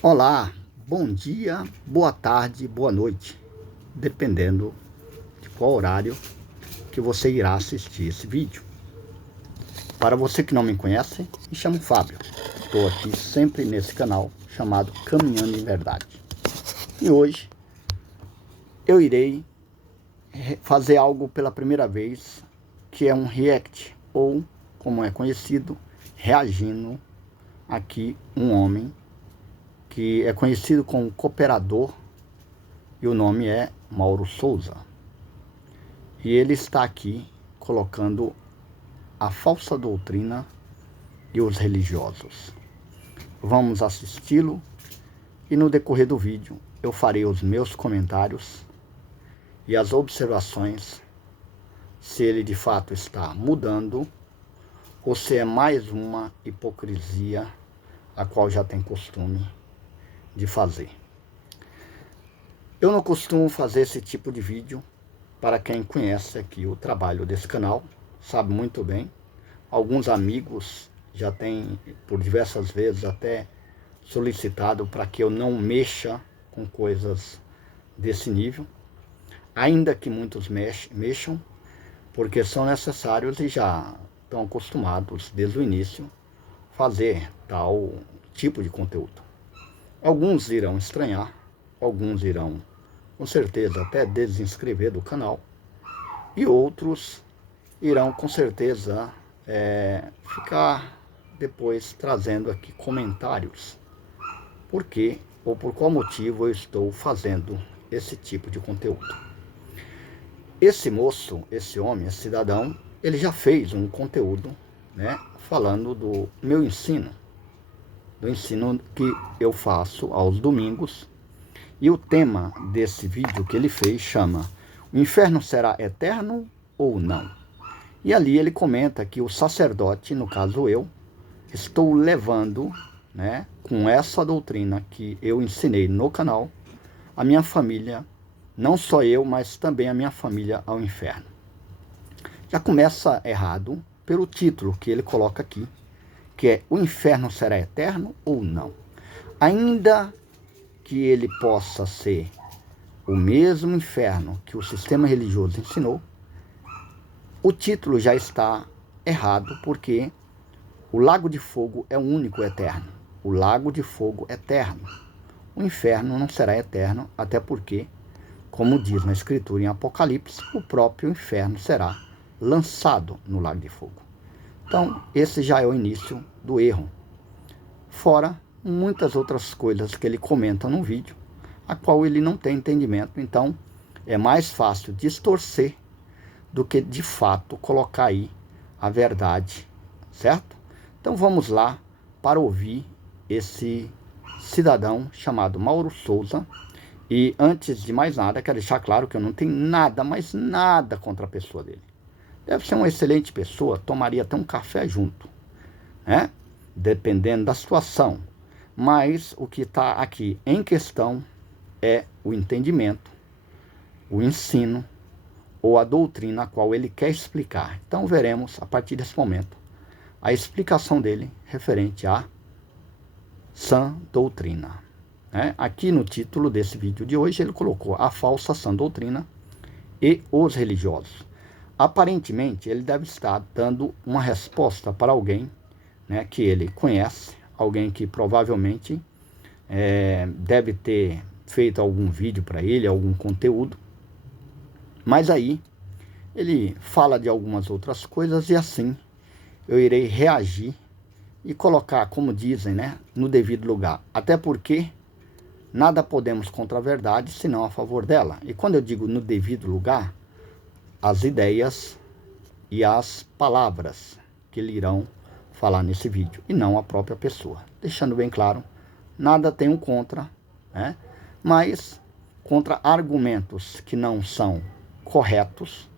Olá, bom dia, boa tarde, boa noite, dependendo de qual horário que você irá assistir esse vídeo. Para você que não me conhece, me chamo Fábio. Estou aqui sempre nesse canal chamado Caminhando em Verdade. E hoje eu irei fazer algo pela primeira vez, que é um react, ou como é conhecido, reagindo aqui um homem que é conhecido como cooperador, e o nome é Mauro Souza. E ele está aqui colocando a falsa doutrina e os religiosos. Vamos assisti-lo e no decorrer do vídeo eu farei os meus comentários e as observações se ele de fato está mudando ou se é mais uma hipocrisia a qual já tem costume de fazer. Eu não costumo fazer esse tipo de vídeo. Para quem conhece aqui o trabalho desse canal, sabe muito bem. Alguns amigos já têm por diversas vezes até solicitado para que eu não mexa com coisas desse nível, ainda que muitos mexam, porque são necessários e já estão acostumados desde o início fazer tal tipo de conteúdo. Alguns irão estranhar, alguns irão com certeza até desinscrever do canal, e outros irão com certeza ficar depois trazendo aqui comentários por que ou por qual motivo eu estou fazendo esse tipo de conteúdo. Esse moço, esse homem, esse cidadão, ele já fez um conteúdo, falando do meu ensino, do ensino que eu faço aos domingos. E o tema desse vídeo que ele fez chama "O inferno será eterno ou não?". E ali ele comenta que o sacerdote, no caso eu, estou levando, com essa doutrina que eu ensinei no canal, a minha família, não só eu, mas também a minha família, ao inferno. Já começa errado pelo título que ele coloca aqui, que é "O inferno será eterno ou não?". Ainda que ele possa ser o mesmo inferno que o sistema religioso ensinou, o título já está errado, porque o lago de fogo é o único eterno. O lago de fogo eterno. O inferno não será eterno, até porque, como diz na Escritura em Apocalipse, o próprio inferno será lançado no lago de fogo. Então, esse já é o início do erro. Fora muitas outras coisas que ele comenta no vídeo, a qual ele não tem entendimento. Então é mais fácil distorcer do que de fato colocar aí a verdade, certo? Então vamos lá para ouvir esse cidadão chamado Mauro Souza. E antes de mais nada, quero deixar claro que eu não tenho nada, mas nada contra a pessoa dele. Deve ser uma excelente pessoa, tomaria até um café junto, dependendo da situação. Mas o que está aqui em questão é o entendimento, o ensino ou a doutrina a qual ele quer explicar. Então veremos a partir desse momento a explicação dele referente à sã doutrina. Aqui no título desse vídeo de hoje ele colocou a falsa sã doutrina e os religiosos. Aparentemente ele deve estar dando uma resposta para alguém, que ele conhece, alguém que provavelmente deve ter feito algum vídeo para ele, algum conteúdo. Mas aí ele fala de algumas outras coisas e assim eu irei reagir e colocar, como dizem, no devido lugar. Até porque nada podemos contra a verdade, senão a favor dela. E quando eu digo no devido lugar, as ideias e as palavras que ele irão falar nesse vídeo, e não a própria pessoa. Deixando bem claro, nada tenho contra, mas contra argumentos que não são corretos,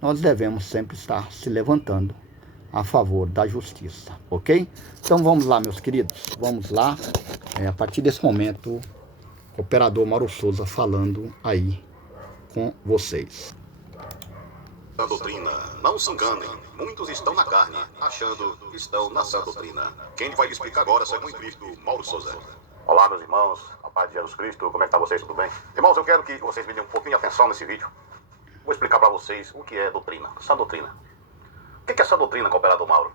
nós devemos sempre estar se levantando a favor da justiça, ok? Então vamos lá, meus queridos, vamos lá. A partir desse momento, o operador Mauro Souza falando aí com vocês. A doutrina, não se enganem, muitos estão na carne, achando que estão na sã doutrina. Quem vai lhe explicar agora, segundo Cristo, Mauro Souza. Olá, meus irmãos, a paz de Jesus Cristo, como é que tá vocês, tudo bem? Irmãos, eu quero que vocês me deem um pouquinho de atenção nesse vídeo. Vou explicar para vocês o que é doutrina, sã doutrina. O que é essa doutrina, cooperador Mauro?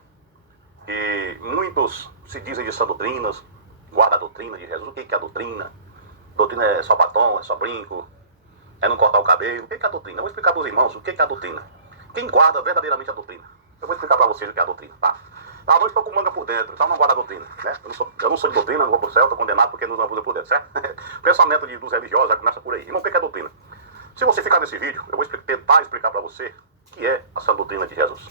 E muitos se dizem de sã doutrinas, guarda a doutrina de Jesus. O que é a doutrina? Doutrina é só batom, é só brinco, é não cortar o cabelo. O que é a doutrina? Eu vou explicar para os irmãos o que é a doutrina. Quem guarda verdadeiramente a doutrina? Eu vou explicar para vocês o que é a doutrina, tá? Ah, não estou com manga por dentro, então não guarda a doutrina, né? Eu não sou de doutrina, não vou pro céu, estou condenado porque nos abusa por dentro, certo? O pensamento dos religiosos já começa por aí. Irmão, o que é a doutrina? Se você ficar nesse vídeo, eu vou tentar explicar para você o que é a sã doutrina de Jesus.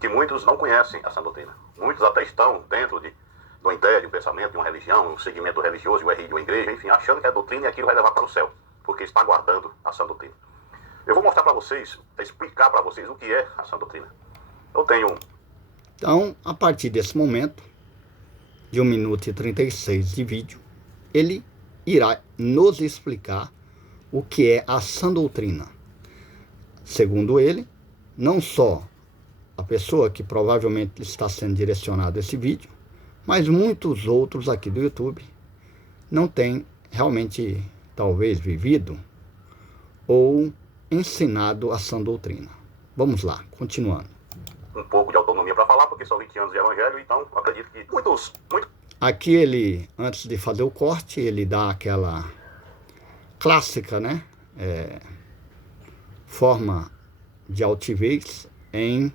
Que muitos não conhecem a sã doutrina. Muitos até estão dentro do império, de um pensamento, de uma religião, um segmento religioso, de uma igreja, enfim, achando que a doutrina é aquilo que vai levar para o céu, porque está guardando a sã doutrina. Eu vou mostrar para vocês, explicar para vocês o que é a sã doutrina. Eu tenho Então, a partir desse momento, de 1 minuto e 36 de vídeo, ele irá nos explicar o que é a sã doutrina. Segundo ele, não só a pessoa que provavelmente está sendo direcionada a esse vídeo, mas muitos outros aqui do YouTube não têm realmente, talvez, vivido ou ensinado a sã doutrina. Vamos lá, continuando. Um pouco de autonomia para falar, porque são 20 anos de evangelho, então acredito que muitos... Aqui ele, antes de fazer o corte, ele dá aquela clássica, né? Forma de altivez em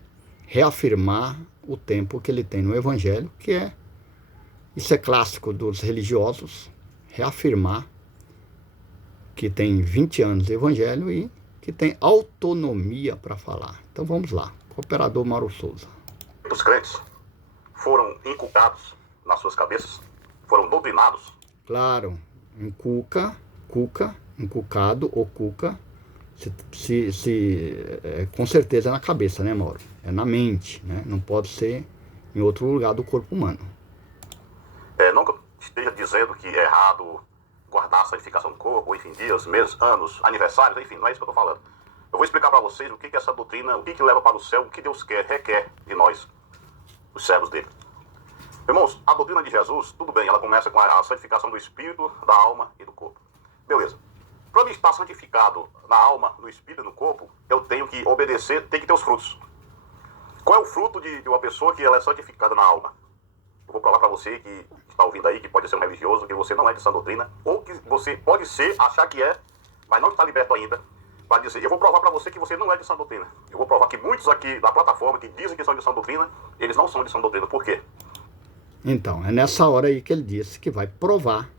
reafirmar o tempo que ele tem no evangelho, que é, isso é clássico dos religiosos, reafirmar que tem 20 anos de evangelho e que tem autonomia para falar. Então vamos lá. Cooperador Mauro Souza. Muitos crentes foram inculcados nas suas cabeças, foram doutrinados. Claro, inculcado ou cuca, com certeza é na cabeça, né, Mauro? É na mente, né? Não pode ser em outro lugar do corpo humano. Não que eu esteja dizendo que é errado guardar a santificação do corpo, enfim, dias, meses, anos, aniversários, enfim, não é isso que eu estou falando. Eu vou explicar para vocês o que é essa doutrina, o que leva para o céu, o que Deus requer de nós, os servos dele. Irmãos, a doutrina de Jesus, tudo bem, ela começa com a santificação do espírito, da alma e do corpo. Beleza. Para mim estar santificado na alma, no espírito e no corpo, eu tenho que obedecer, tem que ter os frutos. Qual é o fruto de uma pessoa que ela é santificada na alma? Eu vou provar para você que está ouvindo aí, que pode ser um religioso, que você não é de sã doutrina, ou que você pode ser, achar que é, mas não está liberto ainda. Para dizer, eu vou provar para você que você não é de sã doutrina. Eu vou provar que muitos aqui da plataforma que dizem que são de sã doutrina, eles não são de sã doutrina. Por quê? Então, é nessa hora aí que ele disse que vai provar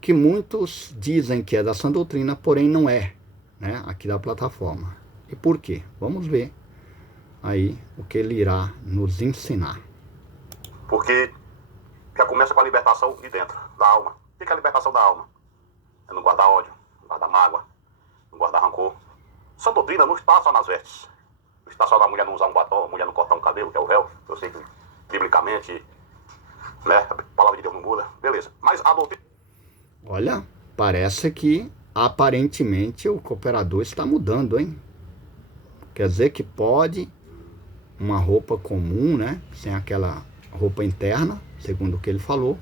que muitos dizem que é da sã doutrina, porém não é, né, aqui da plataforma. E por quê? Vamos ver aí o que ele irá nos ensinar. Porque já começa com a libertação de dentro, da alma. O que é a libertação da alma? É não guardar ódio, não guardar mágoa, não guardar rancor. Sã doutrina não está só nas vestes. Não está só na mulher não usar um batom, a mulher não cortar um cabelo, que é o véu. Eu sei que, biblicamente, né, a palavra de Deus não muda. Beleza. Mas a doutrina... Olha, parece que aparentemente o cooperador está mudando, hein? Quer dizer que pode uma roupa comum, né? Sem aquela roupa interna, segundo o que ele falou.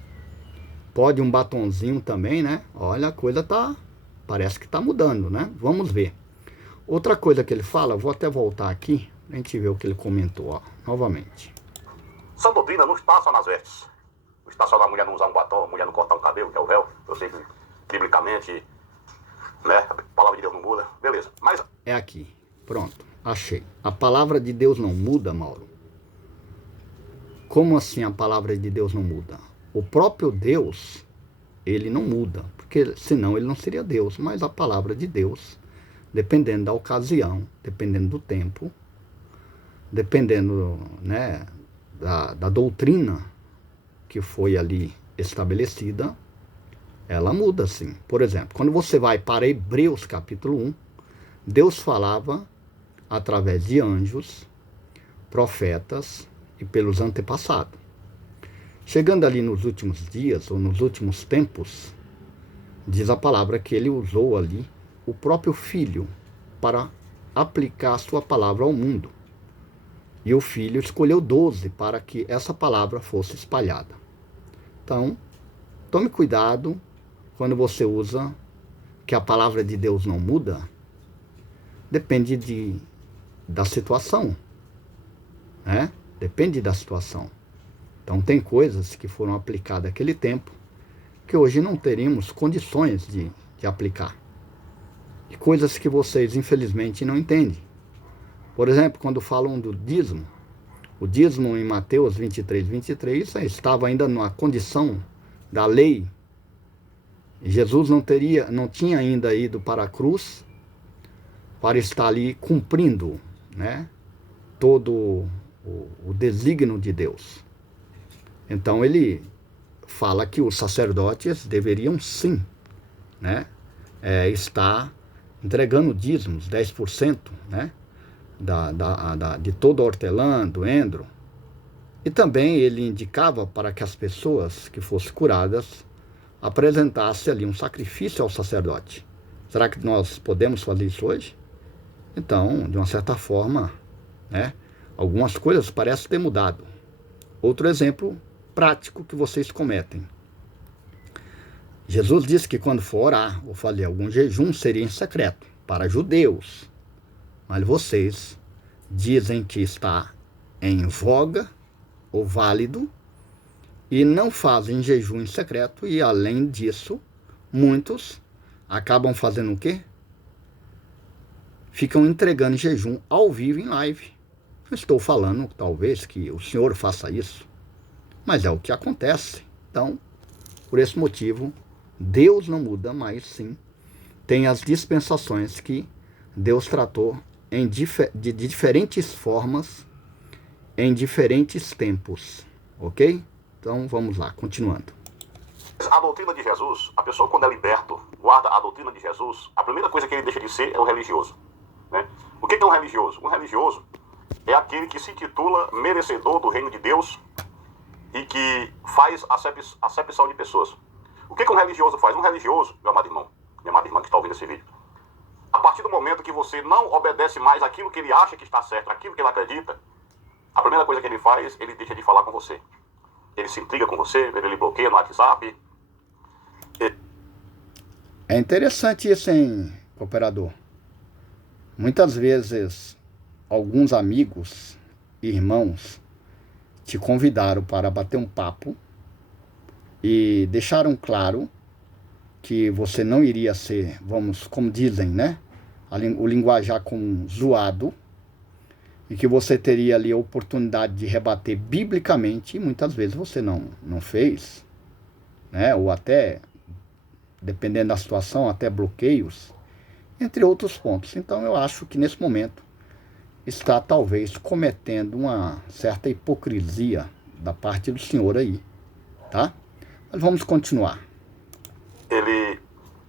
Pode um batonzinho também, né? Olha, a coisa tá... Parece que tá mudando, né? Vamos ver. Outra coisa que ele fala, vou até voltar aqui, a gente ver o que ele comentou, ó, novamente. Sã doutrina não está só nas vestes. Não está só na mulher não usar um batom, a mulher não cortar um cabelo, que é o véu. Eu sei que, biblicamente, né, a palavra de Deus não muda. Beleza. Mas... É aqui. Pronto. Achei. A palavra de Deus não muda, Mauro? Como assim a palavra de Deus não muda? O próprio Deus, ele não muda, porque senão ele não seria Deus. Mas a palavra de Deus, dependendo da ocasião, dependendo do tempo, dependendo, né, da doutrina que foi ali estabelecida, ela muda sim. Por exemplo, quando você vai para Hebreus capítulo 1, Deus falava através de anjos, profetas e pelos antepassados. Chegando ali nos últimos dias, ou nos últimos tempos, diz a palavra que ele usou ali o próprio Filho para aplicar a sua palavra ao mundo. E o Filho escolheu 12 para que essa palavra fosse espalhada. Então, tome cuidado quando você usa que a palavra de Deus não muda. Depende da situação, né? Depende da situação. Então tem coisas que foram aplicadas naquele tempo que hoje não teríamos condições de aplicar. E coisas que vocês infelizmente não entendem. Por exemplo, quando falam do dízimo, o dízimo em Mateus 23 estava ainda na condição da lei. Jesus não tinha ainda ido para a cruz para estar ali cumprindo, né, todo o desígnio de Deus. Então ele fala que os sacerdotes deveriam sim, né, estar entregando dízimos, 10%, né, de todo o hortelã, do endro. E também ele indicava para que as pessoas que fossem curadas apresentassem ali um sacrifício ao sacerdote. Será que nós podemos fazer isso hoje? Então, de uma certa forma, né, algumas coisas parecem ter mudado. Outro exemplo prático que vocês cometem. Jesus disse que quando for orar ou fazer algum jejum, seria em secreto, para judeus. Mas vocês dizem que está em voga ou válido e não fazem jejum em secreto, e além disso, muitos acabam fazendo o quê? Ficam entregando jejum ao vivo em live. Eu estou falando, talvez, que o senhor faça isso, mas é o que acontece. Então, por esse motivo, Deus não muda, mas sim tem as dispensações que Deus tratou de diferentes formas, em diferentes tempos, ok? Então, vamos lá, continuando. A doutrina de Jesus, a pessoa quando é liberto, guarda a doutrina de Jesus, a primeira coisa que ele deixa de ser é o religioso. Né? O que é um religioso? Um religioso é aquele que se intitula merecedor do reino de Deus e que faz acepção de pessoas. O que um religioso faz? Um religioso, meu amado irmão, minha amada irmã que está ouvindo esse vídeo, a partir do momento que você não obedece mais aquilo que ele acha que está certo, aquilo que ele acredita, a primeira coisa que ele faz, ele deixa de falar com você. Ele se intriga com você, ele lhe bloqueia no WhatsApp. É interessante isso, hein, cooperador? Muitas vezes, alguns amigos, irmãos, te convidaram para bater um papo e deixaram claro que você não iria ser, vamos, como dizem, né? O linguajar como zoado, e que você teria ali a oportunidade de rebater biblicamente, e muitas vezes você não fez, né? Ou até, dependendo da situação, até bloqueios, entre outros pontos. Então eu acho que nesse momento está talvez cometendo uma certa hipocrisia da parte do senhor aí, tá? Mas vamos continuar.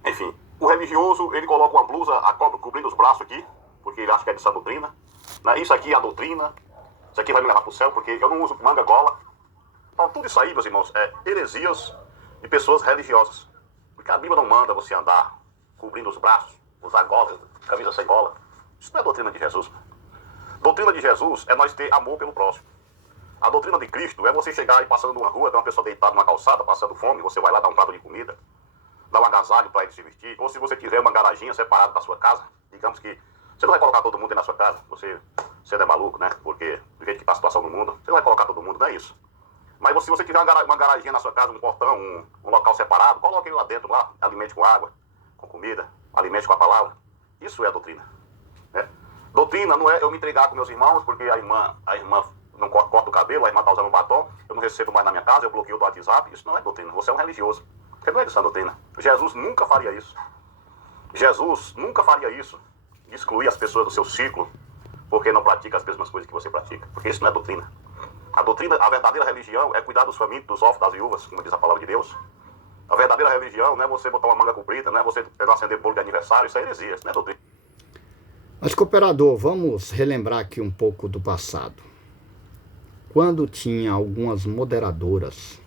Enfim, o religioso, ele coloca uma blusa cobrindo os braços aqui, porque ele acha que é dessa doutrina. Né? Isso aqui é a doutrina, isso aqui vai me levar para o céu, porque eu não uso manga gola. Então tudo isso aí, meus irmãos, é heresias de pessoas religiosas. Porque a Bíblia não manda você andar cobrindo os braços, usar gola, camisa sem gola. Isso não é a doutrina de Jesus. Doutrina de Jesus é nós ter amor pelo próximo. A doutrina de Cristo é você chegar e passando numa rua, tem uma pessoa deitada numa calçada, passando fome, você vai lá dar um prato de comida, dar um agasalho para ele se vestir. Ou se você tiver uma garaginha separada da sua casa, digamos que você não vai colocar todo mundo aí na sua casa, você é maluco, né? Porque do jeito que está a situação no mundo, você não vai colocar todo mundo, não é isso. Mas se você tiver uma garaginha na sua casa, um portão, um local separado, coloque ele lá dentro, lá, alimente com água, com comida, alimente com a palavra. Isso é doutrina. Né? Doutrina não é eu me entregar com meus irmãos, porque a irmã não corta o cabelo, a irmã está usando um batom, eu não recebo mais na minha casa, eu bloqueio do WhatsApp. Isso não é doutrina, você é um religioso. Você não é dessa doutrina. Jesus nunca faria isso. Jesus nunca faria isso, de excluir as pessoas do seu ciclo, porque não pratica as mesmas coisas que você pratica. Porque isso não é doutrina. A doutrina, a verdadeira religião é cuidar dos famintos, dos órfãos, das viúvas, como diz a palavra de Deus. A verdadeira religião não é você botar uma manga comprida, não é você não acender bolo de aniversário, isso é heresia, isso não é doutrina. Mas, cooperador, vamos relembrar aqui um pouco do passado. Quando tinha algumas moderadoras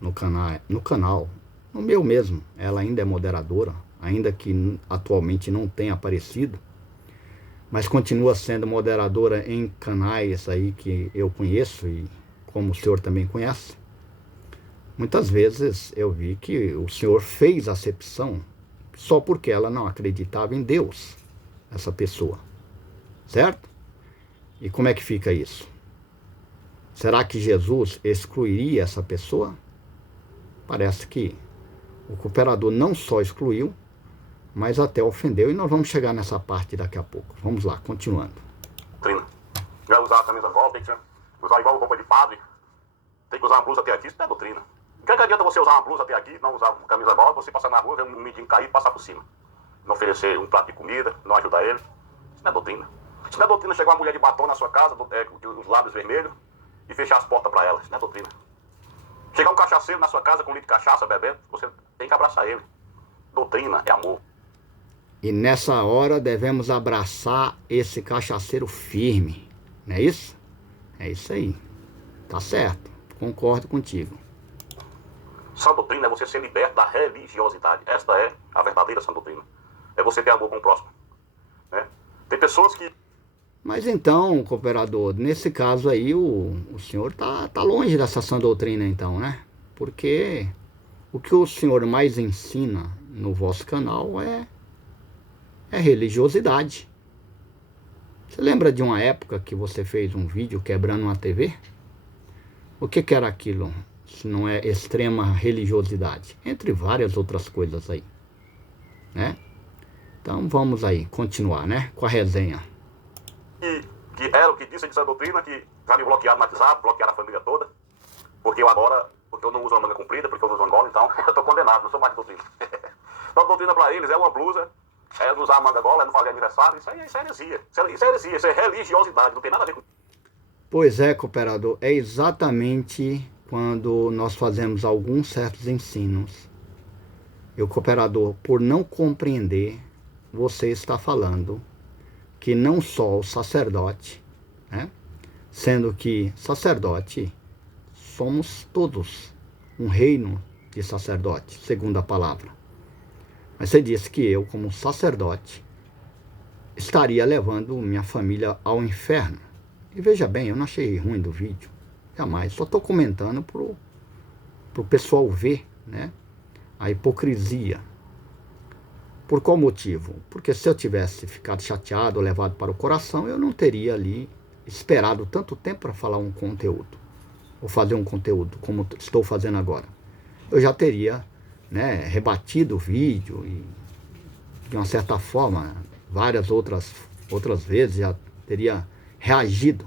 no canal, no meu mesmo, ela ainda é moderadora, ainda que atualmente não tenha aparecido, mas continua sendo moderadora em canais aí que eu conheço e como o senhor também conhece. Muitas vezes eu vi que o senhor fez acepção só porque ela não acreditava em Deus, essa pessoa, certo? E como é que fica isso? Será que Jesus excluiria essa pessoa? Parece que o cooperador não só excluiu, mas até ofendeu, e nós vamos chegar nessa parte daqui a pouco. Vamos lá, continuando. Doutrina. Vai usar a camisa gola, tem que usar igual roupa de padre, tem que usar uma blusa até aqui, isso não é doutrina. O que adianta você usar uma blusa até aqui, não usar uma camisa gola, você passar na rua, ver um mendigo cair e passar por cima? Não oferecer um prato de comida, não ajudar ele, isso não é doutrina. Isso não é doutrina chegar uma mulher de batom na sua casa, com os lábios vermelhos, e fechar as portas para ela, isso não é doutrina. Chegar um cachaceiro na sua casa com um litro de cachaça bebendo, você tem que abraçar ele. Doutrina é amor. E nessa hora devemos abraçar esse cachaceiro firme, não é isso? É isso aí, tá certo, concordo contigo. Sã doutrina é você ser liberto da religiosidade. Esta é a verdadeira sã doutrina. É você ter amor com o próximo. Né? Tem pessoas que... Mas então, cooperador, nesse caso aí, o senhor tá longe dessa sã doutrina então, né? Porque o que o senhor mais ensina no vosso canal é religiosidade. Você lembra de uma época que você fez um vídeo quebrando uma TV? O que era aquilo? Se não é extrema religiosidade, entre várias outras coisas aí, né? Então vamos aí, continuar, né, com a resenha. Que era o que disse de sã doutrina, que já me bloquearam no WhatsApp, bloquearam a família toda, porque eu não uso uma manga comprida, porque eu uso uma gola, então eu tô condenado, não sou mais de doutrina. Então a doutrina para eles é uma blusa, é não usar a manga gola, é não fazer aniversário, isso é heresia, isso é heresia, isso é religiosidade, não tem nada a ver com... Pois é, cooperador, é exatamente quando nós fazemos alguns certos ensinos. E o cooperador, por não compreender, você está falando que não só o sacerdote, né? Sendo que sacerdote somos todos um reino de sacerdote, segundo a palavra. Mas você disse que eu, como sacerdote, estaria levando minha família ao inferno. E veja bem, eu não achei ruim do vídeo, jamais. Só estou comentando pro pessoal ver, né, a hipocrisia. Por qual motivo? Porque se eu tivesse ficado chateado ou levado para o coração, eu não teria ali esperado tanto tempo para falar um conteúdo, ou fazer um conteúdo como estou fazendo agora. Eu já teria, né, rebatido o vídeo e, de uma certa forma, várias outras vezes já teria reagido.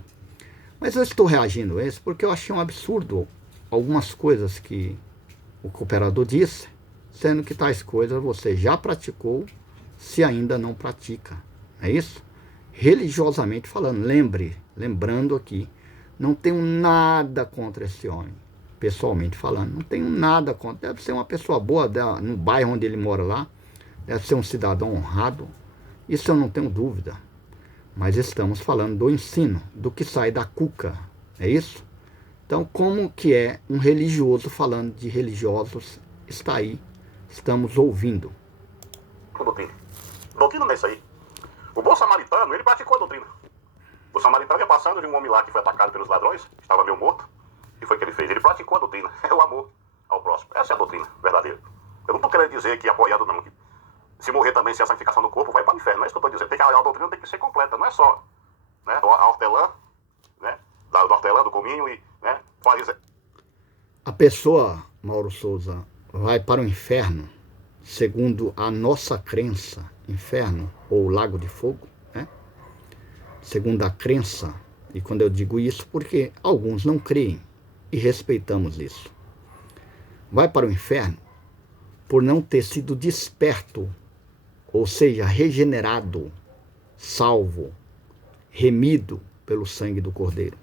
Mas eu estou reagindo a isso porque eu achei um absurdo algumas coisas que o cooperador disse, sendo que tais coisas você já praticou, se ainda não pratica. É isso? Religiosamente falando, lembrando aqui, não tenho nada contra esse homem. Pessoalmente falando, não tenho nada contra. Deve ser uma pessoa boa no bairro onde ele mora lá, deve ser um cidadão honrado, isso eu não tenho dúvida. Mas estamos falando do ensino, do que sai da cuca, é isso? Então, como que é um religioso falando de religiosos, está aí, estamos ouvindo. Doutrina. Doutrina não é isso aí. O bom samaritano, ele praticou a doutrina. O samaritano ia passando de um homem lá que foi atacado pelos ladrões, estava meio morto. O que foi que ele fez? Ele praticou a doutrina, é o amor ao próximo. Essa é a doutrina verdadeira. Eu não estou querendo dizer que apoiado não, que se morrer também sem a santificação do corpo, vai para o inferno. Não é isso que eu estou dizendo. A doutrina tem que ser completa, não é só, né, a hortelã, né, da hortelã, do cominho e, né, faz... A pessoa, Mauro Souza, vai para o inferno, segundo a nossa crença, inferno ou lago de fogo, né? Segundo a crença, e quando eu digo isso, porque alguns não creem, e respeitamos isso. Vai para o inferno por não ter sido desperto, ou seja, regenerado, salvo, remido pelo sangue do Cordeiro.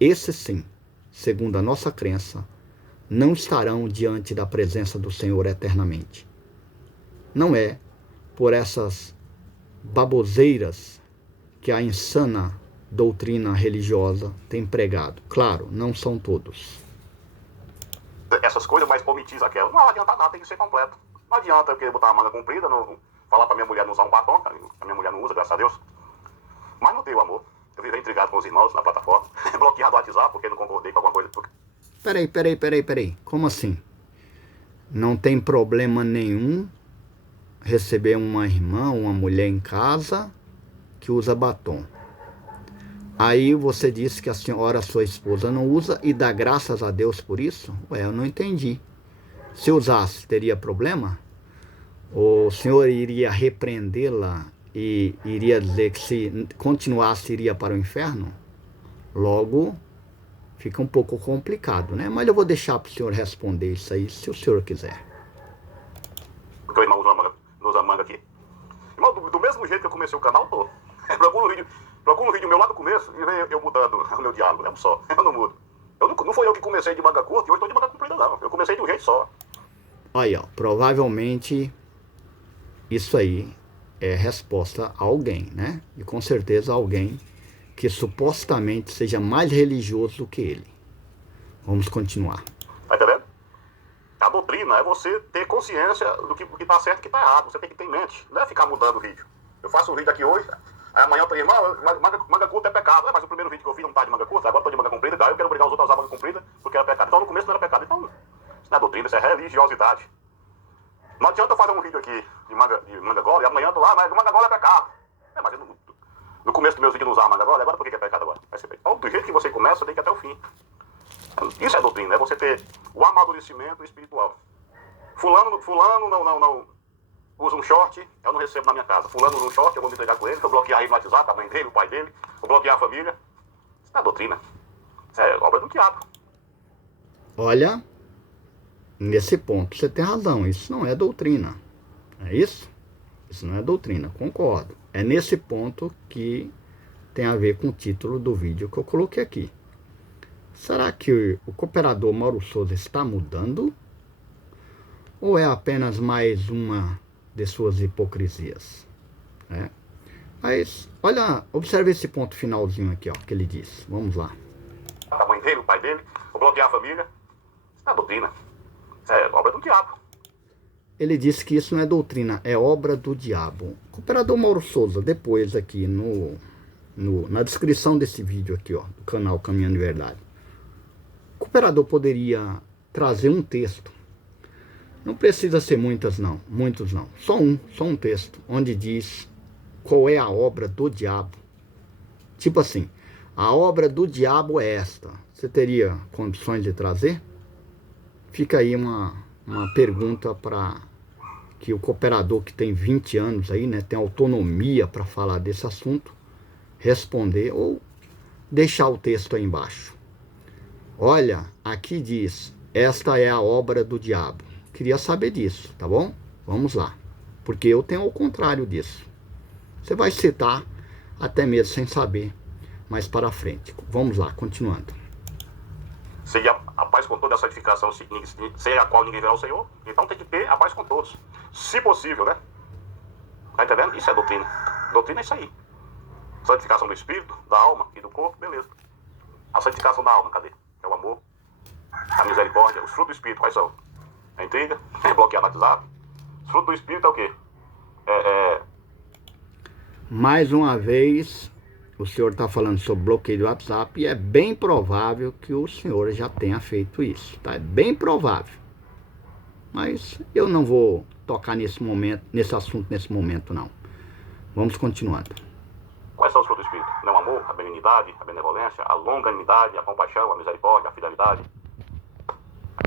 Esse sim, segundo a nossa crença, não estarão diante da presença do Senhor eternamente. Não é por essas baboseiras que a insana doutrina religiosa tem pregado. Claro, não são todos. Essas coisas, mas omitiza aquela. Não adianta nada, tem que ser completo. Não adianta eu querer botar uma manga comprida, não, falar pra minha mulher não usar um batom, a minha mulher não usa, graças a Deus. Mas não tem o amor. Eu vivi intrigado com os irmãos na plataforma, bloqueado o WhatsApp porque não concordei com alguma coisa. Peraí. Como assim? Não tem problema nenhum receber uma irmã, uma mulher em casa que usa batom. Aí você disse que a senhora, sua esposa, não usa e dá graças a Deus por isso? Ué, eu não entendi. Se usasse, teria problema? O senhor iria repreendê-la e iria dizer que se continuasse iria para o inferno? Logo, fica um pouco complicado, né? Mas eu vou deixar para o senhor responder isso aí, se o senhor quiser. Porque o irmão usa manga aqui. Irmão, do mesmo jeito que eu comecei o canal, tô. Procura um vídeo meu lá do começo e vê eu mudando o meu diálogo. É só, eu não mudo. Não foi eu que comecei de manga curta e hoje estou de manga comprida, não. Eu comecei de um jeito só. Aí, ó, provavelmente isso aí é resposta a alguém, né? E com certeza alguém que supostamente seja mais religioso do que ele. Vamos continuar. Tá entendendo? A doutrina é você ter consciência do que tá certo e o que tá errado. Você tem que ter em mente. Não é ficar mudando o vídeo. Eu faço um vídeo aqui hoje, aí amanhã eu tô irmão, manga curta é pecado. Mas o primeiro vídeo que eu fiz não tá de manga curta, agora eu tô de manga comprida, cara, eu quero obrigar os outros a usar manga comprida porque era pecado. Então no começo não era pecado. Então, isso não é doutrina, isso é religiosidade. Não adianta eu fazer um vídeo aqui de manga gola e amanhã eu tô lá, mas manga gola é pecado. Mas no começo do meu vídeo não usava manga gola, agora por que é pecado agora? Então, do jeito que você começa, você tem que ir até o fim. Isso é doutrina, é você ter o amadurecimento espiritual. Fulano não usa um short, eu não recebo na minha casa. Fulano usa um short, eu vou me entregar com ele, vou bloquear ele no WhatsApp, a mãe dele, o pai dele, vou bloquear a família. Isso não é doutrina. Isso é obra do diabo. Olha, nesse ponto você tem razão, isso não é doutrina. É isso? Isso não é doutrina, concordo. É nesse ponto que tem a ver com o título do vídeo que eu coloquei aqui. Será que o cooperador Mauro Souza está mudando? Ou é apenas mais uma de suas hipocrisias? Mas, olha, observe esse ponto finalzinho aqui, ó, que ele diz. Vamos lá. A mãe dele, o pai dele, vou bloquear a família. Isso não é doutrina. Isso é obra do diabo. Ele disse que isso não é doutrina, é obra do diabo. O cooperador Mauro Souza, depois aqui na descrição desse vídeo aqui, ó, do canal Caminhando de Verdade, o cooperador poderia trazer um texto. Não precisa ser muitos não. Só um texto, onde diz qual é a obra do diabo. Tipo assim, a obra do diabo é esta. Você teria condições de trazer? Fica aí uma pergunta para que o cooperador que tem 20 anos aí, né, tem autonomia para falar desse assunto, responder ou deixar o texto aí embaixo. Olha, aqui diz, esta é a obra do diabo. Queria saber disso, tá bom? Vamos lá. Porque eu tenho ao contrário disso. Você vai citar até mesmo sem saber mais para frente. Vamos lá, continuando. Seria a paz com toda a santificação, sem a qual ninguém verá o Senhor. Então tem que ter a paz com todos. Se possível, né? Tá entendendo? Isso é doutrina. Doutrina é isso aí. Santificação do espírito, da alma e do corpo, beleza. A santificação da alma, cadê? É o amor, a misericórdia, os frutos do espírito, quais são? A intriga, bloquear no WhatsApp. Os frutos do espírito é o quê? Mais uma vez, o senhor está falando sobre bloqueio do WhatsApp e é bem provável que o senhor já tenha feito isso, tá? É bem provável. Mas eu não vou tocar nesse assunto nesse momento, não. Vamos continuando. Quais são os frutos do espírito? O amor, a benignidade, a benevolência, a longanimidade, a compaixão, a misericórdia, a fidelidade.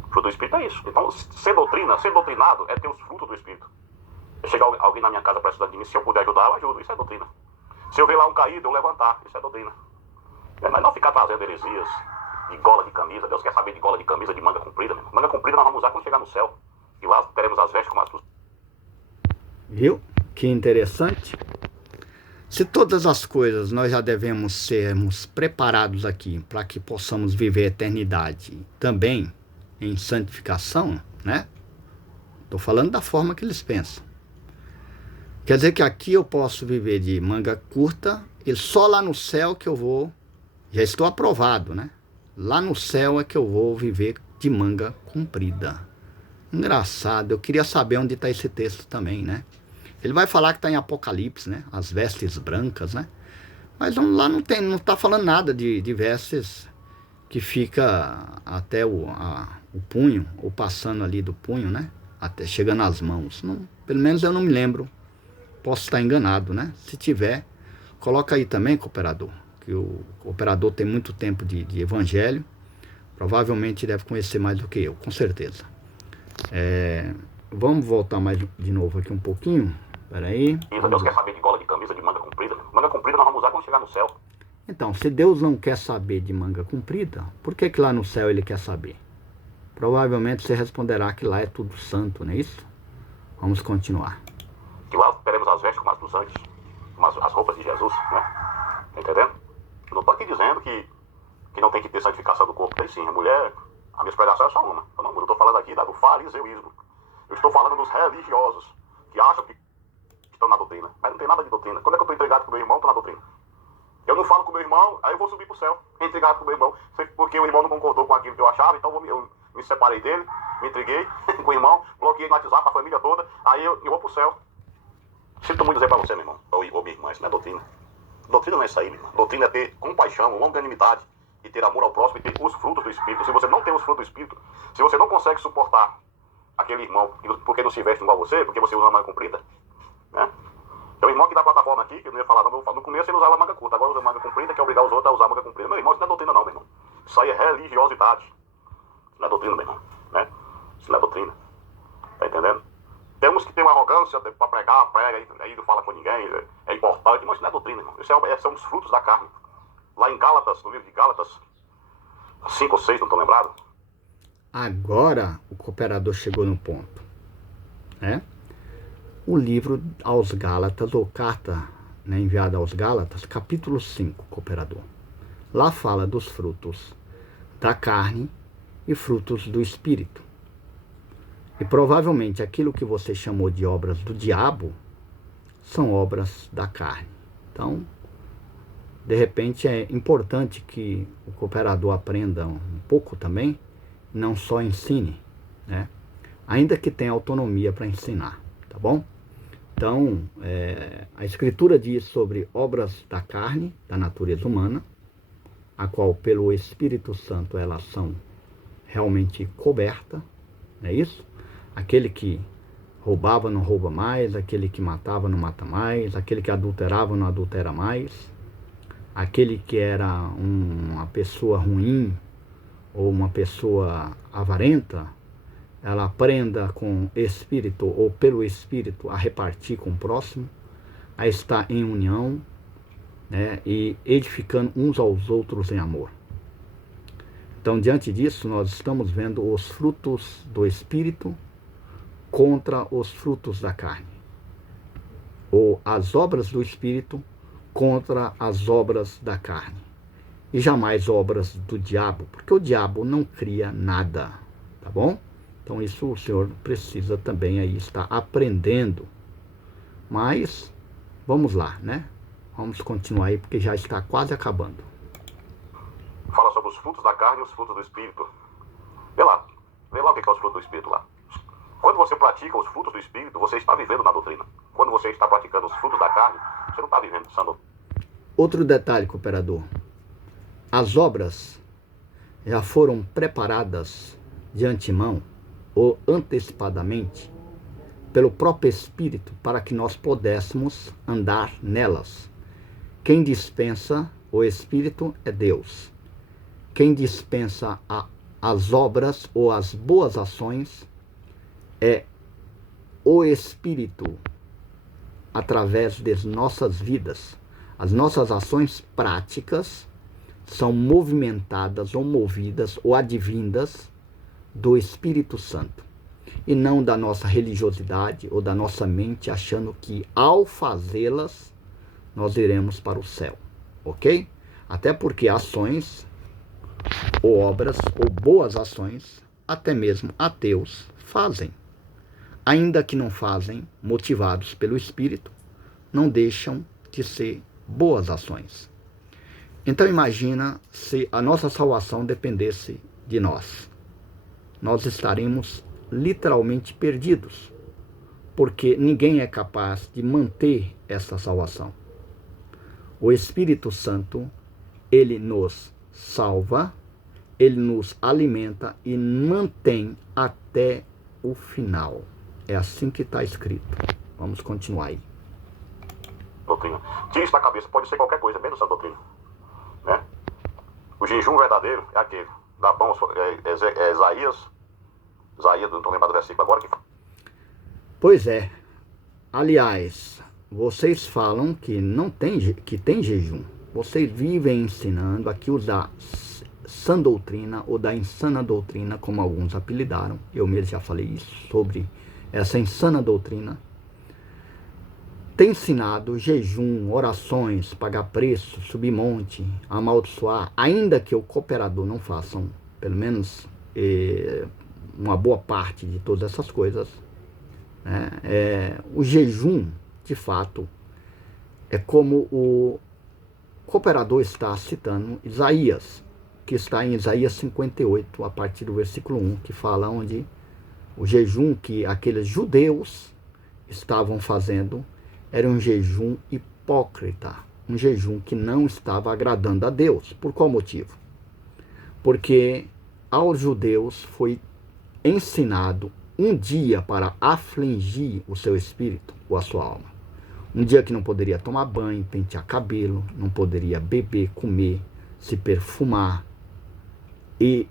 O fruto do espírito é isso. Então, ser doutrinado é ter os frutos do espírito. Se chegar alguém na minha casa precisando de mim, se eu puder ajudar, eu ajudo. Isso é doutrina. Se eu ver lá um caído, eu levantar. Isso é doutrina. Mas não ficar trazendo heresias de gola de camisa. Deus quer saber de gola de camisa, de manga comprida. Mesmo. Manga comprida nós vamos usar quando chegar no céu. E lá teremos as vestes como as... Viu? Que interessante. Se todas as coisas nós já devemos sermos preparados aqui para que possamos viver a eternidade também em santificação, né? Estou falando da forma que eles pensam. Quer dizer que aqui eu posso viver de manga curta e só lá no céu que eu vou, já estou aprovado, né? Lá no céu é que eu vou viver de manga comprida. Engraçado, eu queria saber onde está esse texto também, né? Ele vai falar que está em Apocalipse, né? As vestes brancas, né? Mas lá não está falando nada de vestes que fica até o punho, ou passando ali do punho, né? Até chegando às mãos. Não, pelo menos eu não me lembro. Posso estar enganado, né? Se tiver, coloca aí também, cooperador. Que o cooperador tem muito tempo de evangelho. Provavelmente deve conhecer mais do que eu, com certeza. Vamos voltar mais de novo aqui um pouquinho. Espera aí. Deus quer saber de gola de camisa de manga comprida. Manga comprida nós vamos usar quando chegar no céu. Então, se Deus não quer saber de manga comprida, por que lá no céu ele quer saber? Provavelmente você responderá que lá é tudo santo, não é isso? Vamos continuar. Que lá teremos as vestes como as dos anjos, como as roupas de Jesus, né? Tá entendendo? Eu não estou aqui dizendo que não tem que ter santificação do corpo. Tem sim, a mulher, a minha expregação é só uma. Eu não estou falando aqui do fariseuísmo. Eu estou falando dos religiosos, que acham que estão na doutrina. Mas não tem nada de doutrina. Quando é que eu estou entregado com o meu irmão, estou na doutrina. Eu não falo com o meu irmão, aí eu vou subir para o céu, entregado com o meu irmão, porque o irmão não concordou com aquilo que eu achava, então eu me separei dele, me entreguei com o irmão, bloqueei no WhatsApp a família toda, aí eu vou para o céu. Sinto muito dizer para você, meu irmão, ou minha irmã, isso não é doutrina. Doutrina não é isso aí, meu irmão. Doutrina é ter compaixão, longanimidade, e ter amor ao próximo, e ter os frutos do Espírito. Se você não tem os frutos do Espírito, se você não consegue suportar aquele irmão, porque não se veste igual você, porque você usa uma manga comprida, né? Tem um irmão aqui da plataforma aqui, que eu não ia falar, não, no começo ele usava manga curta, agora usa manga comprida, quer obrigar os outros a usar manga comprida. Meu irmão, isso não é doutrina não, meu irmão. Isso aí é religiosidade. Isso não é doutrina, meu irmão, né? Isso não é doutrina. Tá entendendo? Temos que ter uma arrogância para pregar, prega, aí não fala com ninguém, é importante, mas isso não é doutrina, irmão. Isso são os frutos da carne. Lá em Gálatas, no livro de Gálatas, 5 ou 6, não estou lembrado. Agora o cooperador chegou no ponto, né? O livro aos Gálatas, ou carta, né, enviada aos Gálatas, capítulo 5, cooperador. Lá fala dos frutos da carne e frutos do Espírito. E provavelmente aquilo que você chamou de obras do diabo são obras da carne. Então, de repente é importante que o cooperador aprenda um pouco também, não só ensine, né? Ainda que tenha autonomia para ensinar, tá bom? Então, a Escritura diz sobre obras da carne, da natureza humana, a qual pelo Espírito Santo elas são realmente cobertas, não é isso? Aquele que roubava não rouba mais, aquele que matava não mata mais, aquele que adulterava não adultera mais, aquele que era uma pessoa ruim ou uma pessoa avarenta, ela aprenda com espírito ou pelo espírito a repartir com o próximo, a estar em união, né, e edificando uns aos outros em amor. Então, diante disso, nós estamos vendo os frutos do espírito contra os frutos da carne, ou as obras do espírito contra as obras da carne, e jamais obras do diabo, porque o diabo não cria nada, tá bom? Então isso o senhor precisa também aí estar aprendendo. Mas, vamos lá, né? Vamos continuar aí, porque já está quase acabando. Fala sobre os frutos da carne e os frutos do Espírito. Vê lá o que é os frutos do Espírito lá. Quando você pratica os frutos do Espírito, você está vivendo na doutrina. Quando você está praticando os frutos da carne, você não está vivendo essa doutrina. Outro detalhe, cooperador. As obras já foram preparadas de antemão ou antecipadamente pelo próprio Espírito para que nós pudéssemos andar nelas. Quem dispensa o Espírito é Deus. Quem dispensa as obras ou as boas ações é o Espírito através das nossas vidas. As nossas ações práticas são movimentadas ou movidas ou advindas do Espírito Santo, e não da nossa religiosidade ou da nossa mente achando que ao fazê-las nós iremos para o céu, ok? Até porque ações ou obras ou boas ações até mesmo ateus fazem, ainda que não fazem motivados pelo Espírito, não deixam de ser boas ações. Então imagina se a nossa salvação dependesse de nós. Nós estaremos literalmente perdidos, porque ninguém é capaz de manter essa salvação. O Espírito Santo, ele nos salva Ele nos alimenta e mantém até o final. É assim que está escrito. Vamos continuar aí. Doutrina. Tire isso da cabeça, pode ser qualquer coisa, menos essa doutrina. Né? O jejum verdadeiro é aquele. Dá pão, Isaías, não estou lembrado do versículo agora. Pois é. Aliás, vocês falam que não tem, que tem jejum. Vocês vivem ensinando aqui usar sã doutrina ou da insana doutrina, como alguns apelidaram. Eu mesmo já falei isso sobre essa insana doutrina. Tem ensinado jejum, orações, pagar preço, subir monte, amaldiçoar, ainda que o cooperador não faça, pelo menos uma boa parte de todas essas coisas. Né? O jejum, de fato, é como o cooperador está citando Isaías, que está em Isaías 58, a partir do versículo 1, que fala onde o jejum que aqueles judeus estavam fazendo era um jejum hipócrita, um jejum que não estava agradando a Deus. Por qual motivo? Porque aos judeus foi ensinado um dia para afligir o seu espírito ou a sua alma. Um dia que não poderia tomar banho, pentear cabelo, não poderia beber, comer, se perfumar e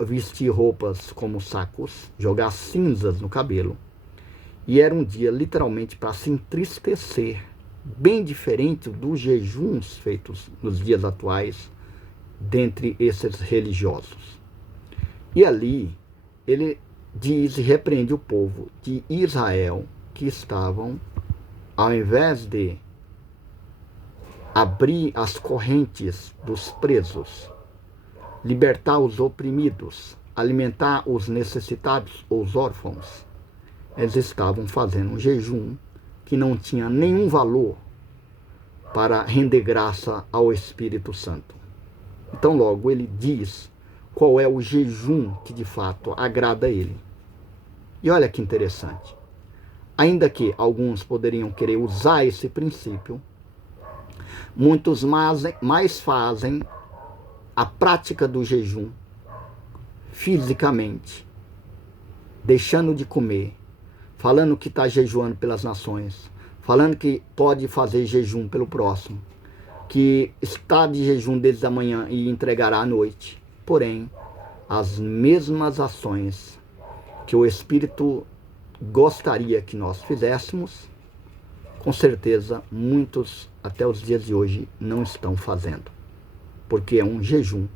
vestir roupas como sacos, jogar cinzas no cabelo. E era um dia literalmente para se entristecer, bem diferente dos jejuns feitos nos dias atuais dentre esses religiosos. E ali ele diz e repreende o povo de Israel que estavam, ao invés de abrir as correntes dos presos, libertar os oprimidos, alimentar os necessitados ou os órfãos, eles estavam fazendo um jejum que não tinha nenhum valor para render graça ao Espírito Santo. Então logo ele diz qual é o jejum que de fato agrada a ele. E olha que interessante. Ainda que alguns poderiam querer usar esse princípio, muitos mais fazem a prática do jejum fisicamente, deixando de comer, falando que está jejuando pelas nações, falando que pode fazer jejum pelo próximo, que está de jejum desde a manhã e entregará à noite. Porém, as mesmas ações que o Espírito gostaria que nós fizéssemos, com certeza muitos até os dias de hoje não estão fazendo, porque é um jejum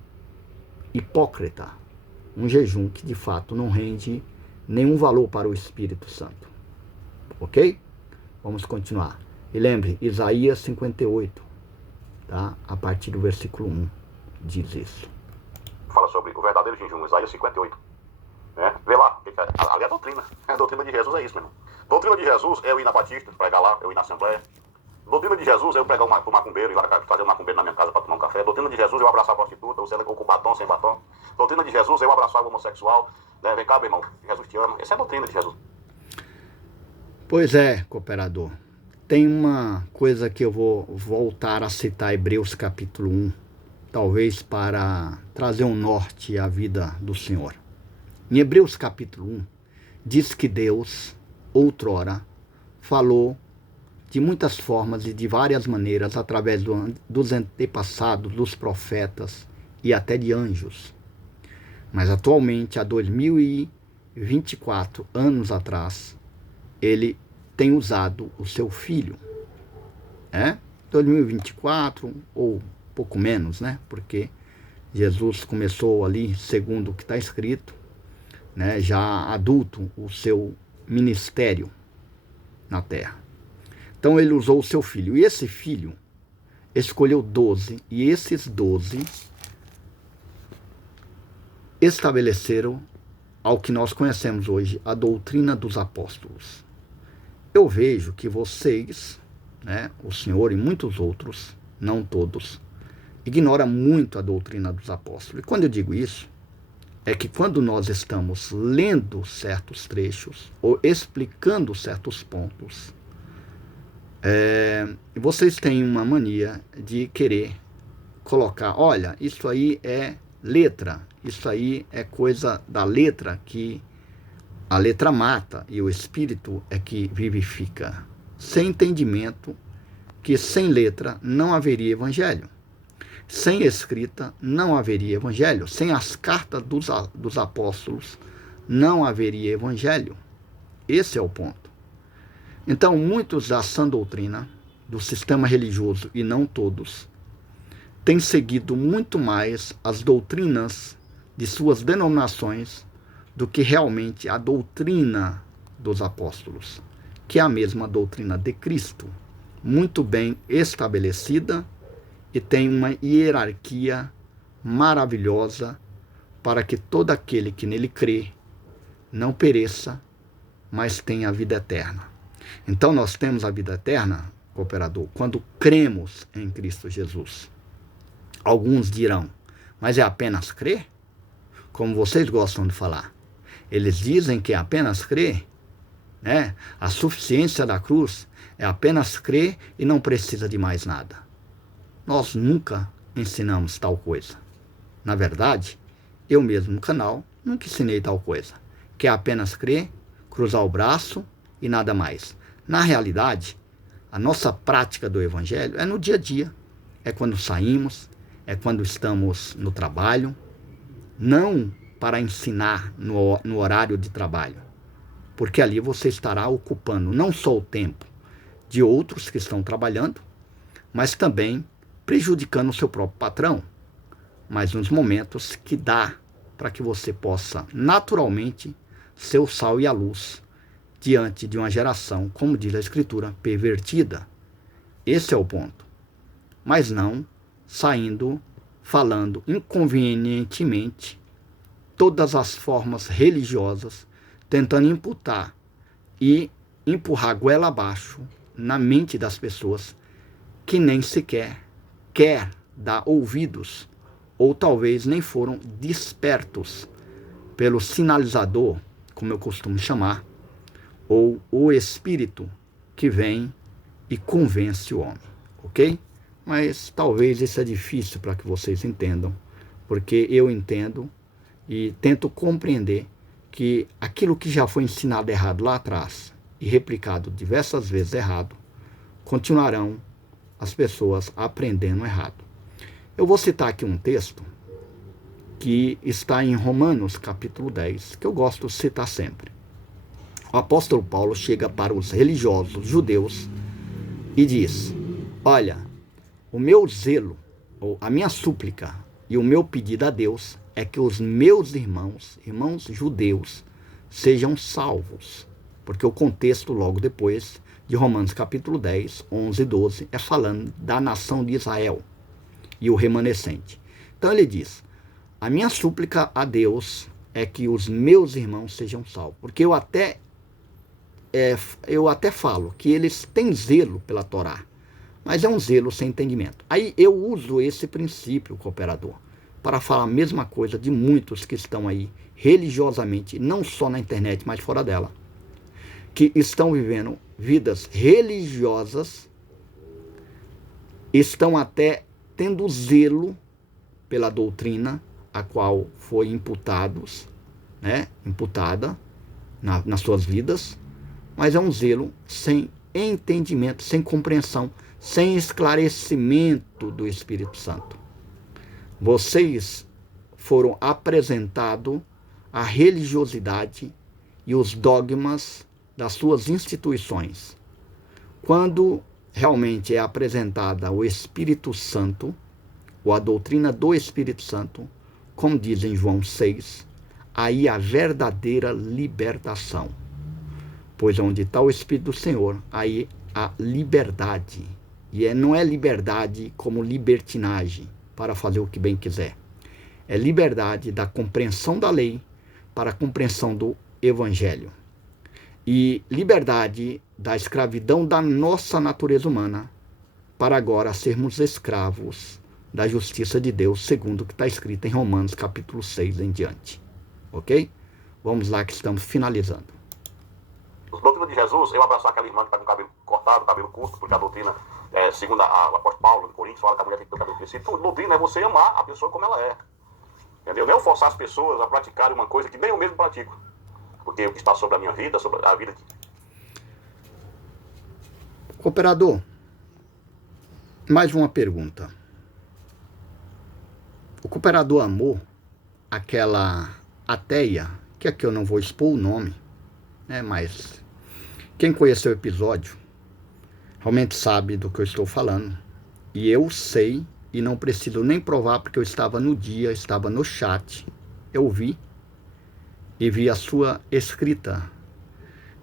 hipócrita, um jejum que de fato não rende nenhum valor para o Espírito Santo. Ok? Vamos continuar. E lembre, Isaías 58, tá? A partir do versículo 1, diz isso. Fala sobre o verdadeiro jejum, Isaías 58. Vê lá, ali é a doutrina. A doutrina de Jesus é isso, meu irmão. Doutrina de Jesus é eu ir na Batista, pregar lá, eu ir na Assembleia. Doutrina de Jesus é eu pregar pro macumbeiro e fazer um macumbeiro na minha casa para tomar um café. Doutrina de Jesus é eu abraçar a prostituta, ou com batom, sem batom. Doutrina de Jesus é eu abraçar o homossexual. Vem cá, meu irmão, Jesus te ama. Essa é a doutrina de Jesus. Pois é, cooperador. Tem uma coisa que eu vou voltar a citar, Hebreus capítulo 1, talvez para trazer um norte à vida do Senhor. Em Hebreus capítulo 1, diz que Deus, outrora, falou de muitas formas e de várias maneiras, através dos antepassados, dos profetas e até de anjos. Mas atualmente, há 2024 anos atrás, ele tem usado o seu filho. 2024, ou pouco menos, né? Porque Jesus começou ali, segundo o que está escrito, né, já adulto, o seu ministério na terra. Então ele usou o seu filho. E esse filho escolheu 12. E esses 12 estabeleceram ao que nós conhecemos hoje, a doutrina dos apóstolos. Eu vejo que vocês, né, o Senhor e muitos outros, não todos, ignoram muito a doutrina dos apóstolos. E quando eu digo isso, é que quando nós estamos lendo certos trechos ou explicando certos pontos, vocês têm uma mania de querer colocar, olha, isso aí é letra, isso aí é coisa da letra, que a letra mata e o Espírito é que vivifica. Sem entendimento, que sem letra não haveria evangelho. Sem escrita não haveria evangelho. Sem as cartas dos apóstolos não haveria evangelho. Esse é o ponto. Então, muitos da sã doutrina, do sistema religioso, e não todos, têm seguido muito mais as doutrinas de suas denominações do que realmente a doutrina dos apóstolos, que é a mesma doutrina de Cristo, muito bem estabelecida e tem uma hierarquia maravilhosa para que todo aquele que nele crê não pereça, mas tenha a vida eterna. Então nós temos a vida eterna, cooperador, quando cremos em Cristo Jesus. Alguns dirão, mas é apenas crer? Como vocês gostam de falar. Eles dizem que é apenas crer, né? A suficiência da cruz é apenas crer e não precisa de mais nada. Nós nunca ensinamos tal coisa. Na verdade, eu mesmo no canal nunca ensinei tal coisa, que é apenas crer, cruzar o braço e nada mais. Na realidade, a nossa prática do Evangelho é no dia a dia. É quando saímos, é quando estamos no trabalho, não para ensinar no horário de trabalho, porque ali você estará ocupando não só o tempo de outros que estão trabalhando, mas também prejudicando o seu próprio patrão, mas nos momentos que dá para que você possa naturalmente ser o sal e a luz diante de uma geração, como diz a Escritura, pervertida. Esse é o ponto. Mas não saindo, falando inconvenientemente todas as formas religiosas, tentando imputar e empurrar a goela abaixo na mente das pessoas que nem sequer quer dar ouvidos, ou talvez nem foram despertos pelo sinalizador, como eu costumo chamar, ou o Espírito que vem e convence o homem, ok? Mas talvez isso é difícil para que vocês entendam, porque eu entendo e tento compreender que aquilo que já foi ensinado errado lá atrás e replicado diversas vezes errado, continuarão as pessoas aprendendo errado. Eu vou citar aqui um texto que está em Romanos capítulo 10, que eu gosto de citar sempre. O apóstolo Paulo chega para os religiosos judeus e diz: olha, o meu zelo, ou a minha súplica e o meu pedido a Deus é que os meus irmãos judeus, sejam salvos. Porque o contexto logo depois de Romanos capítulo 10, 11 e 12, é falando da nação de Israel e o remanescente. Então ele diz: a minha súplica a Deus é que os meus irmãos sejam salvos. Porque eu até falo que eles têm zelo pela Torá, mas é um zelo sem entendimento. Aí eu uso esse princípio, cooperador, para falar a mesma coisa de muitos que estão aí religiosamente, não só na internet, mas fora dela, que estão vivendo vidas religiosas, estão até tendo zelo pela doutrina a qual foi imputada nas suas vidas, mas é um zelo sem entendimento, sem compreensão, sem esclarecimento do Espírito Santo. Vocês foram apresentados à religiosidade e os dogmas das suas instituições. Quando realmente é apresentada o Espírito Santo, ou a doutrina do Espírito Santo, como diz em João 6, aí a verdadeira libertação. Pois onde está o Espírito do Senhor, aí a liberdade. E não é liberdade como libertinagem, para fazer o que bem quiser. É liberdade da compreensão da lei para a compreensão do Evangelho. E liberdade da escravidão da nossa natureza humana para agora sermos escravos da justiça de Deus, segundo o que está escrito em Romanos capítulo 6 em diante. Ok? Vamos lá que estamos finalizando. A doutrina de Jesus, eu abraçar aquela irmã que está com o cabelo cortado, cabelo curto, porque a doutrina, segundo o apóstolo Paulo, de Coríntios, fala que a mulher tem que ter cabelo crescido. Então, doutrina é você amar a pessoa como ela é. Entendeu? Não forçar as pessoas a praticarem uma coisa que nem eu mesmo pratico. Porque o que está sobre a minha vida, sobre a vida de... Cooperador, mais uma pergunta. O cooperador amou aquela ateia, que aqui eu não vou expor o nome, né, mas quem conheceu o episódio realmente sabe do que eu estou falando. E eu sei, e não preciso nem provar, porque eu estava no dia, estava no chat, eu vi, e vi a sua escrita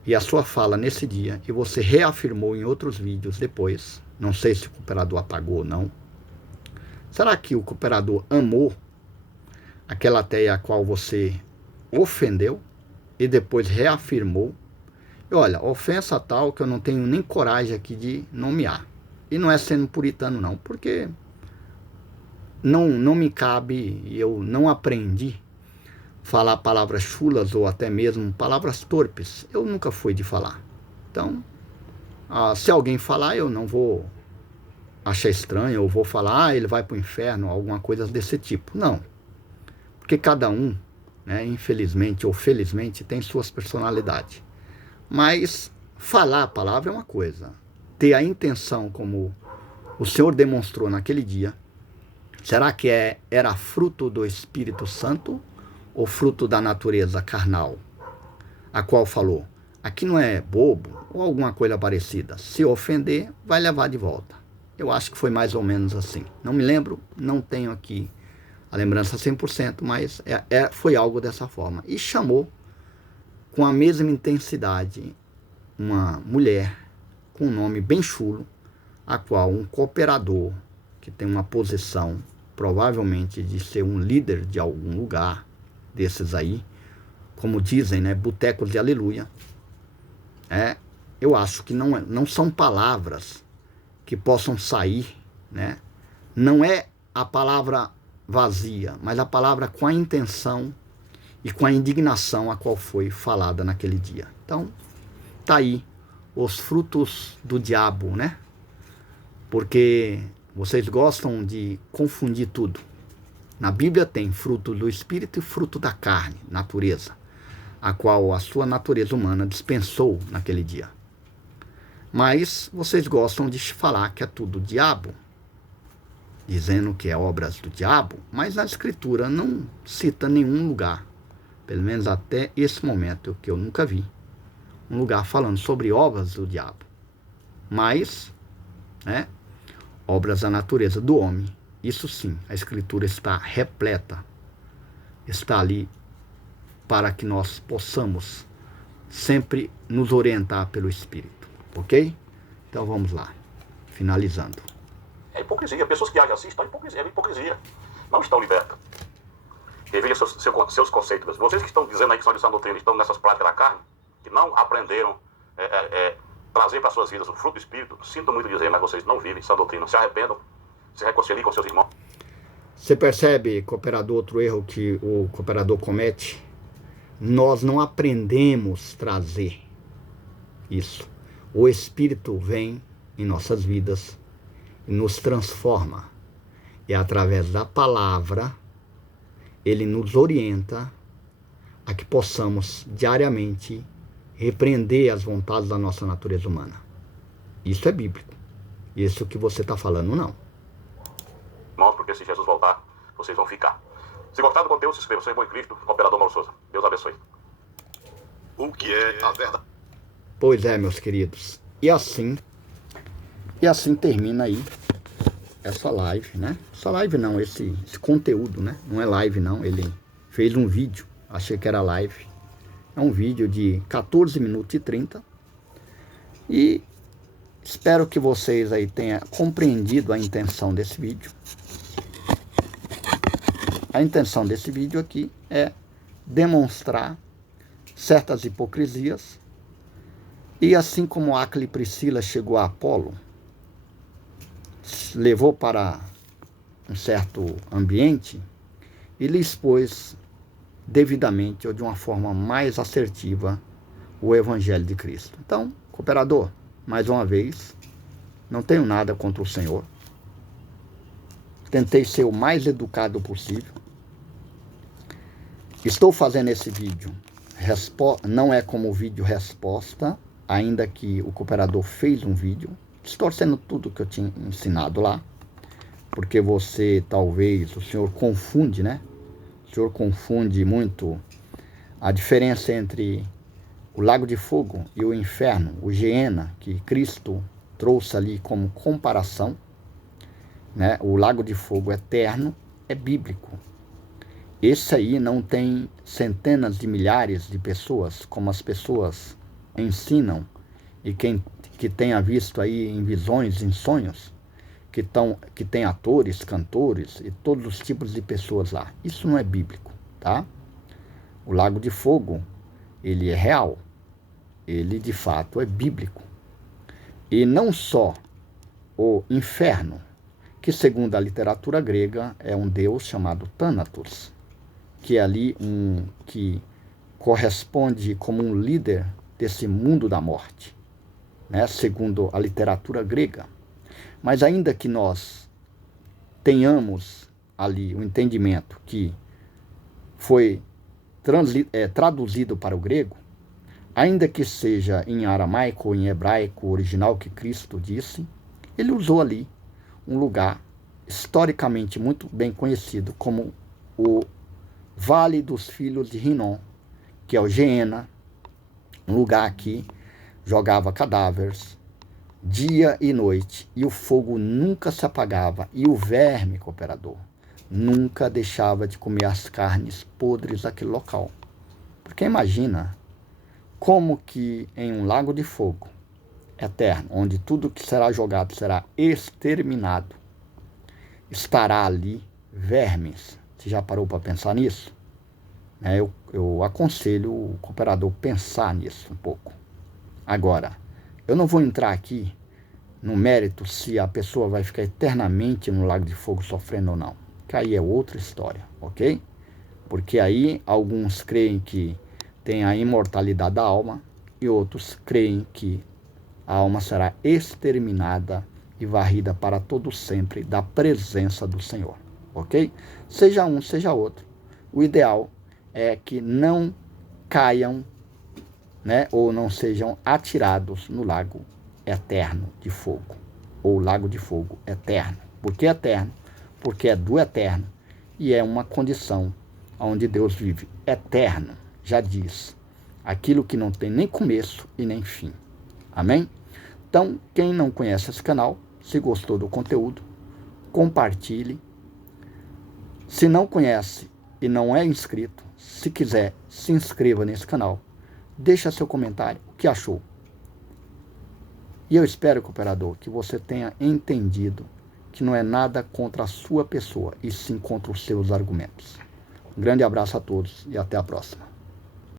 e a sua fala nesse dia, e você reafirmou em outros vídeos depois, não sei se o cooperador apagou ou não. Será que o cooperador amou aquela ateia a qual você ofendeu e depois reafirmou? E olha, ofensa tal que eu não tenho nem coragem aqui de nomear. E não é sendo puritano não, porque não me cabe, eu não aprendi falar palavras chulas ou até mesmo palavras torpes. Eu nunca fui de falar. Então, se alguém falar, eu não vou achar estranho, ou vou falar, ele vai para o inferno, alguma coisa desse tipo. Não. Porque cada um, né, infelizmente ou felizmente, tem suas personalidades. Mas falar a palavra é uma coisa. Ter a intenção, como o Senhor demonstrou naquele dia, será que era fruto do Espírito Santo ou fruto da natureza carnal, a qual falou, aqui não é bobo ou alguma coisa parecida, se ofender, vai levar de volta. Eu acho que foi mais ou menos assim. Não me lembro, não tenho aqui a lembrança 100%, mas foi algo dessa forma. E chamou com a mesma intensidade uma mulher com um nome bem chulo, a qual um cooperador que tem uma posição provavelmente de ser um líder de algum lugar desses aí, como dizem, né, botecos de aleluia, eu acho que não são palavras que possam sair, né? Não é a palavra vazia, mas a palavra com a intenção e com a indignação a qual foi falada naquele dia. Então, tá aí os frutos do diabo, né? Porque vocês gostam de confundir tudo. Na Bíblia tem fruto do Espírito e fruto da carne, natureza, a qual a sua natureza humana dispensou naquele dia. Mas vocês gostam de falar que é tudo diabo, dizendo que é obras do diabo, mas a Escritura não cita nenhum lugar, pelo menos até esse momento, que eu nunca vi, um lugar falando sobre obras do diabo. Mas, né, obras da natureza do homem, isso sim, a Escritura está repleta, está ali para que nós possamos sempre nos orientar pelo Espírito, ok? Então vamos lá, finalizando. É hipocrisia. Pessoas que agem assim estão em hipocrisia. Não estão libertas. Reveja seus conceitos. Vocês que estão dizendo aí que são de sã doutrina, estão nessas práticas da carne, que não aprenderam trazer para suas vidas o fruto do Espírito, sinto muito dizer, mas vocês não vivem sã doutrina. Se arrependam, se reconciliem com seus irmãos. Você percebe, cooperador, outro erro que o cooperador comete? Nós não aprendemos trazer isso. O Espírito vem em nossas vidas e nos transforma. E através da palavra, ele nos orienta a que possamos diariamente repreender as vontades da nossa natureza humana. Isso é bíblico. Isso que você está falando, não. Irmãos, porque se Jesus voltar, vocês vão ficar. Se gostar do conteúdo, se inscreva. Sou irmão em Cristo, Cooperador Mauro Souza. Deus abençoe. O que é a verdade? Pois é, meus queridos. E assim termina aí essa live, né? Essa live não, esse conteúdo, né? Não é live não, ele fez um vídeo, achei que era live. É um vídeo de 14 minutos e 30. E espero que vocês aí tenham compreendido a intenção desse vídeo. A intenção desse vídeo aqui é demonstrar certas hipocrisias. E assim como Áquila e Priscila chegou a Apolo, levou para um certo ambiente e lhe expôs devidamente ou de uma forma mais assertiva o Evangelho de Cristo. Então, cooperador, mais uma vez, não tenho nada contra o Senhor. Tentei ser o mais educado possível. Estou fazendo esse vídeo, não é como vídeo resposta, ainda que o cooperador fez um vídeo, distorcendo tudo que eu tinha ensinado lá, porque você, talvez, o senhor confunde, né? O senhor confunde muito a diferença entre o lago de fogo e o inferno, o Geena, que Cristo trouxe ali como comparação, né? O lago de fogo eterno é bíblico. Esse aí não tem centenas de milhares de pessoas, como as pessoas ensinam, e que tenha visto aí em visões, em sonhos, que tem atores, cantores e todos os tipos de pessoas lá. Isso não é bíblico, tá? O lago de fogo, ele é real, ele de fato é bíblico. E não só o inferno, que segundo a literatura grega é um deus chamado Thanatos, que é ali que corresponde como um líder desse mundo da morte, né? Segundo a literatura grega. Mas ainda que nós tenhamos ali o entendimento que foi traduzido para o grego, ainda que seja em aramaico ou em hebraico original que Cristo disse, ele usou ali um lugar historicamente muito bem conhecido como o Vale dos Filhos de Rinom, que é o Geena, um lugar que jogava cadáveres dia e noite, e o fogo nunca se apagava, e o verme, cooperador, nunca deixava de comer as carnes podres daquele local. Porque imagina como que em um lago de fogo eterno, onde tudo que será jogado será exterminado, estará ali vermes. Você já parou para pensar nisso? Eu aconselho o cooperador pensar nisso um pouco. Agora, eu não vou entrar aqui no mérito se a pessoa vai ficar eternamente no lago de fogo sofrendo ou não, que aí é outra história, ok? Porque aí alguns creem que tem a imortalidade da alma e outros creem que a alma será exterminada e varrida para todo sempre da presença do Senhor, ok? Seja um, seja outro. O ideal é que não caiam, né, ou não sejam atirados no lago eterno de fogo, ou lago de fogo eterno. Por que eterno? Porque é do eterno e é uma condição onde Deus vive eterno. Já diz, aquilo que não tem nem começo e nem fim. Amém? Então, quem não conhece esse canal, se gostou do conteúdo, compartilhe. Se não conhece e não é inscrito, se quiser, se inscreva nesse canal. Deixa seu comentário, o que achou. E eu espero, cooperador, que você tenha entendido que não é nada contra a sua pessoa, e sim contra os seus argumentos. Um grande abraço a todos e até a próxima.